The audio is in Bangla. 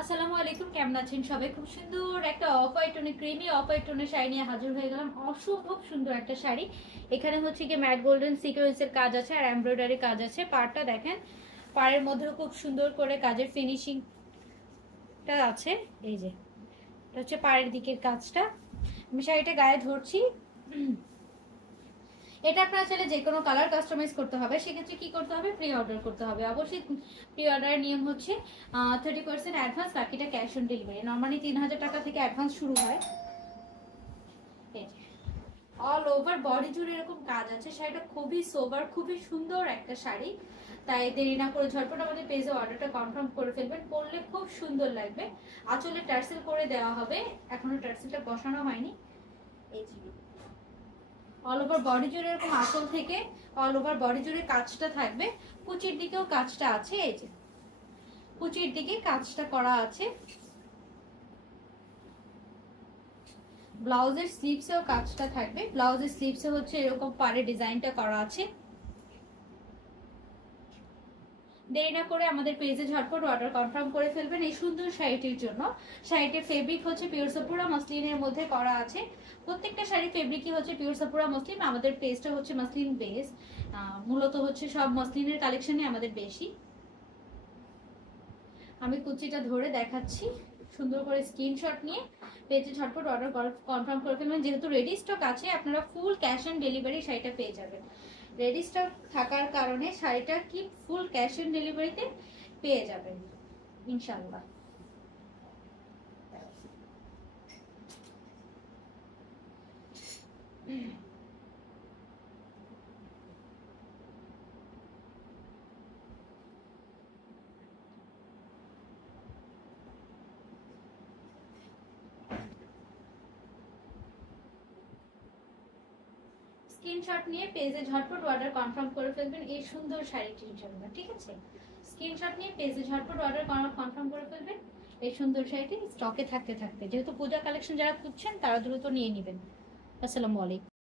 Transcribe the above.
আসসালামু আলাইকুম, কেমন আছেন সবাই? খুব সুন্দর একটা অফ হোয়াইট টোনে, ক্রিমি অফ হোয়াইট টোনের শাড়ি নিয়ে হাজির হয়ে গেলাম। অসম্ভব সুন্দর একটা শাড়ি। এখানে হচ্ছে কি ম্যাট গোল্ডেন সিকোয়েন্সের কাজ আছে আর এমব্রয়ডারি কাজ আছে। পাড়টা দেখেন, পাড়ের মধ্যেও খুব সুন্দর করে কাজের ফিনিশিংটা আছে। এই যে এটা হচ্ছে পাড়ের দিকের কাজটা। আমি শাড়িটা গায়ে ধরছি। এটা আপনারা চাইলে যে কোনো কালার কাস্টমাইজ করতে হবে। সেক্ষেত্রে কি করতে হবে? প্রি অর্ডার করতে হবে। অবশ্যই প্রি অর্ডারের নিয়ম হচ্ছে 30% অ্যাডভান্স, বাকিটা ক্যাশ অন ডেলিভারি। নর্মালি 3000 টাকা থেকে অ্যাডভান্স শুরু হয়। অল ওভার বডি জুড়ে এরকম কাজ আছে। শাড়িটা খুবই সোবার, খুবই সুন্দর একটা শাড়ি। তাই দেরি না করে ঝটপট আমাদের পেজে অর্ডারটা কনফার্ম করে ফেলবেন। পরলে খুব সুন্দর লাগবে। আঁচলে টার্সেল করে দেওয়া হবে, এখনো টার্সেলটা বসানো হয়নি। এই যে অল ওভার বডি জুড়ে এরকম আঁচল থেকে অল ওভার বডি জুড়ে কাজটা থাকবে। কুচির দিকেও কাজটা আছে। এই যে কুচির দিকে কাজটা করা আছে। ব্লাউজের স্লিভসেও কাজটা থাকবে। ব্লাউজের স্লিভসে হচ্ছে এরকম পাড়ে ডিজাইনটা করা আছে। দেরি না করে আমাদের পেজে ঝটপট অর্ডার কনফার্ম করে ফেলবেন এই সুন্দর শাড়িটির জন্য। শাড়িটির ফেব্রিক হচ্ছে পিওর সাপুরা মসলিনের মধ্যে করা আছে। প্রত্যেকটা শাড়ির ফেব্রিকই হচ্ছে পিওর সাপুরা মসলিন। আমাদের পেজটা হচ্ছে মসলিন বেস, মূলত হচ্ছে সব মসলিনের কালেকশনই আমাদের বেশি। আমি কুচিটা ধরে দেখাচ্ছি। সুন্দর করে স্ক্রিনশট নিয়ে পেজে ঝটপট অর্ডার কনফার্ম করে ফেলবেন। যেহেতু রেডি স্টক আছে, আপনারা ফুল ক্যাশ অন ডেলিভারি শাড়িটা পেয়ে যাবেন। রেডি স্টক থাকার কারণে শাড়িটা কি ফুল ক্যাশ অন ডেলিভারিতে পেয়ে যাবেন ইনশাআল্লাহ। স্ক্রিনশট নিয়ে পেজে ঝটপট অর্ডার কনফার্ম করে ফেলবেন এই সুন্দর শাড়িটির জন্য, ঠিক আছে? স্ক্রিনশট নিয়ে পেজে ঝটপট অর্ডার কনফার্ম করে ফেলবেন এই সুন্দর শাড়িটি স্টকে থাকতে থাকতে। যেহেতু পূজা কালেকশন যারা খুঁজছেন তারা দ্রুত নিয়ে নেবেন। আসসালামু আলাইকুম।